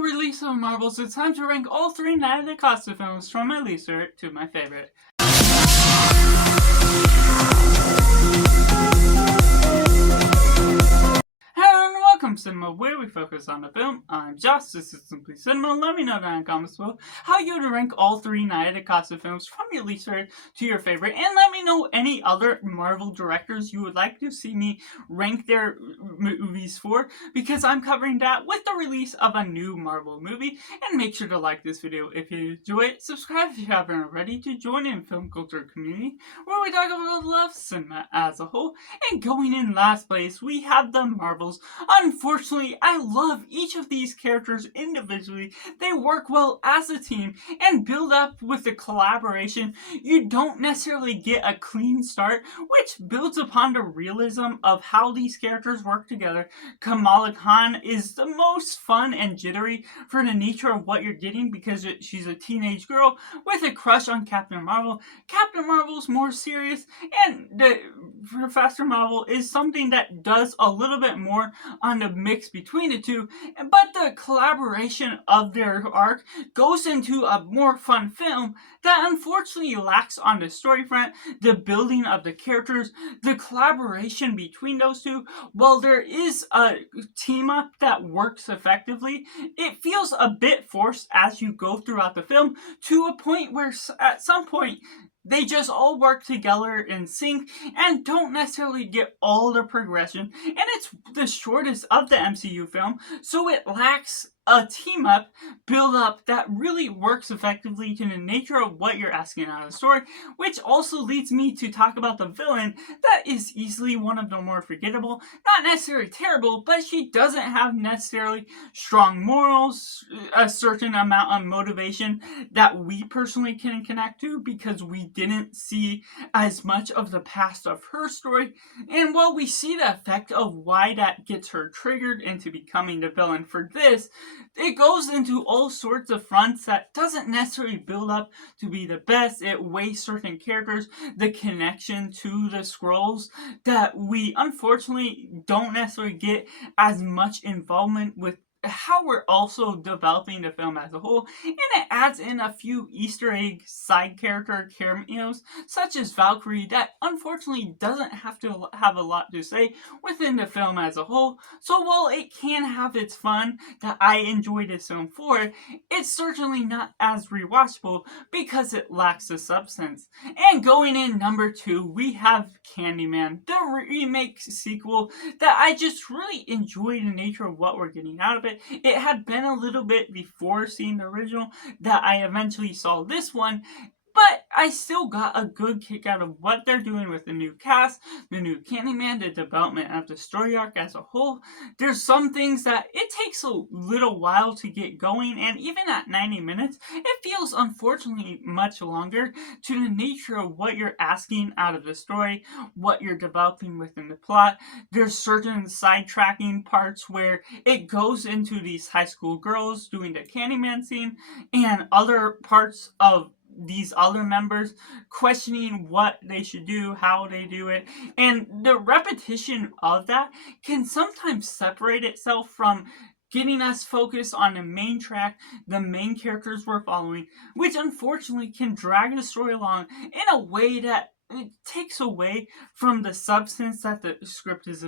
the release of Marvels, it's time to rank all three Nia DaCosta films from my least favorite to my favorite. Hello and welcome to Cinema, where we focus on the film. I'm Josh, this is Simply Cinema. Let me know down in the comments below how you would rank all three Nia DaCosta films from your least favorite to your favorite, and let me know any other Marvel directors you would like to see me rank their movies for, because I'm covering that with the release of a new Marvel movie. And make sure to like this video if you enjoy it, subscribe if you haven't already to join in film culture community where we talk about love cinema as a whole. And going in last place, we have the Marvels. Unfortunately, I love each of these characters individually. They work well as a team and build up with the collaboration. You don't necessarily get a clean start, which builds upon the realism of how these characters work together. Kamala Khan is the most fun and jittery for the nature of what you're getting, because she's a teenage girl with a crush on Captain Marvel. Captain Marvel's more serious, and the Professor Marvel is something that does a little bit more on the mix between the two, but the collaboration of their arc goes into a more fun film that unfortunately lacks on the story front, the building of the characters, the collaboration between those two. While there is a team up that works effectively, it feels a bit forced as you go throughout the film, to a point where at some point they just all work together in sync and don't necessarily get all the progression. And it's the shortest of the MCU film, so it lacks a team up build up that really works effectively to the nature of what you're asking out of the story, which also leads me to talk about the villain that is easily one of the more forgettable. Not necessarily terrible, but she doesn't have necessarily strong morals, a certain amount of motivation that we personally can connect to, because we didn't see as much of the past of her story. And while we see the effect of why that gets her triggered into becoming the villain for this, it goes into all sorts of fronts that doesn't necessarily build up to be the best. It wastes certain characters, the connection to the Skrulls, that we unfortunately don't necessarily get as much involvement with how we're also developing the film as a whole. And it adds in a few Easter egg side character cameos, such as Valkyrie, that unfortunately doesn't have to have a lot to say within the film as a whole. So while it can have its fun that I enjoy this film for, it's certainly not as rewatchable because it lacks the substance. And going in number 2, we have Candyman, the remake sequel that I just really enjoy the nature of what we're getting out of it. It had been a little bit before seeing the original that I eventually saw this one, but I still got a good kick out of what they're doing with the new cast, the new Candyman, the development of the story arc as a whole. There's some things that it takes a little while to get going, and even at 90 minutes, it feels unfortunately much longer to the nature of what you're asking out of the story, what you're developing within the plot. There's certain sidetracking parts where it goes into these high school girls doing the Candyman scene, and other parts of these other members questioning what they should do, how they do it, and the repetition of that can sometimes separate itself from getting us focused on the main track, the main characters we're following, which unfortunately can drag the story along in a way that it takes away from the substance that the script is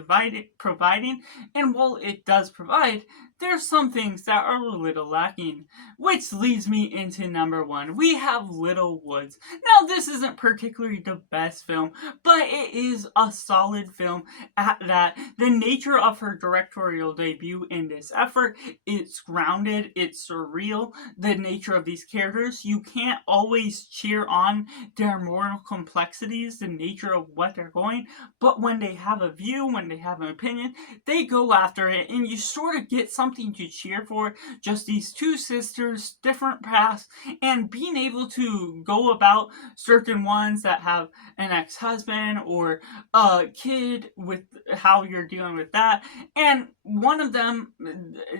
providing. And while it does provide, there's some things that are a little lacking, which leads me into number 1. We have Little Woods. Now, this isn't particularly the best film, but it is a solid film at that. The nature of her directorial debut in this effort, it's grounded, it's surreal. The nature of these characters, you can't always cheer on their moral complexities, the nature of what they're going, but when they have a view, when they have an opinion, they go after it, and you sort of get something to cheer for. Just these two sisters, different paths, and being able to go about certain ones that have an ex-husband or a kid, with how you're dealing with that. And one of them,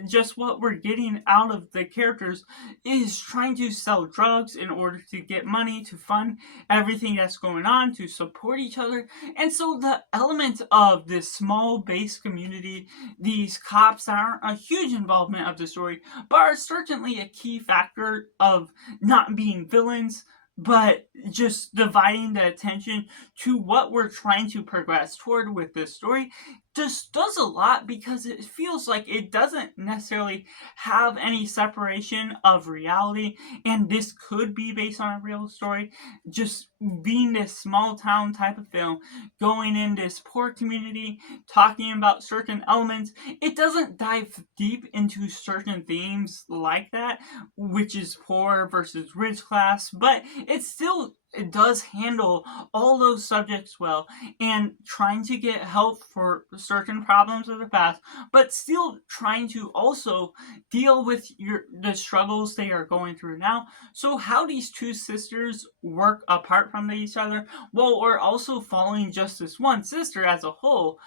just what we're getting out of the characters, is trying to sell drugs in order to get money to fund everything that's going on, to support each other. And so the element of this small base community, these cops that aren't a huge involvement of the story, but are certainly a key factor of not being villains, but just dividing the attention to what we're trying to progress toward with this story. Just does a lot because it feels like it doesn't necessarily have any separation of reality, and this could be based on a real story. Just being this small town type of film, going in this poor community, talking about certain elements, it doesn't dive deep into certain themes like that, which is poor versus rich class, but it does handle all those subjects well, and trying to get help for certain problems of the past, but still trying to also deal with the struggles they are going through now. So how these two sisters work apart from each other, while we're also following just this one sister as a whole,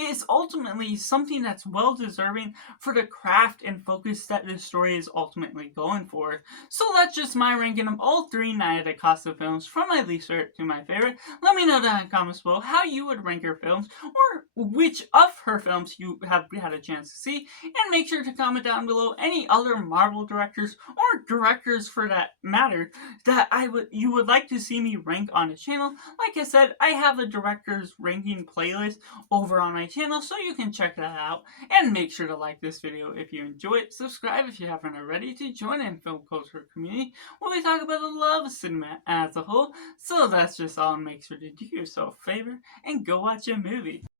is ultimately something that's well deserving for the craft and focus that this story is ultimately going for. So that's just my ranking of all three Nia DaCosta films, from my least favorite to my favorite. Let me know down in the comments below how you would rank your films, or which of her films you have had a chance to see, and make sure to comment down below any other Marvel directors, or directors for that matter, that you would like to see me rank on the channel. Like I said, I have a director's ranking playlist over on my channel, so you can check that out. And make sure to like this video if you enjoy it, subscribe if you haven't already, to join in film culture community where we talk about the love of cinema as a whole. So that's just all. Make sure to do yourself a favor and go watch a movie.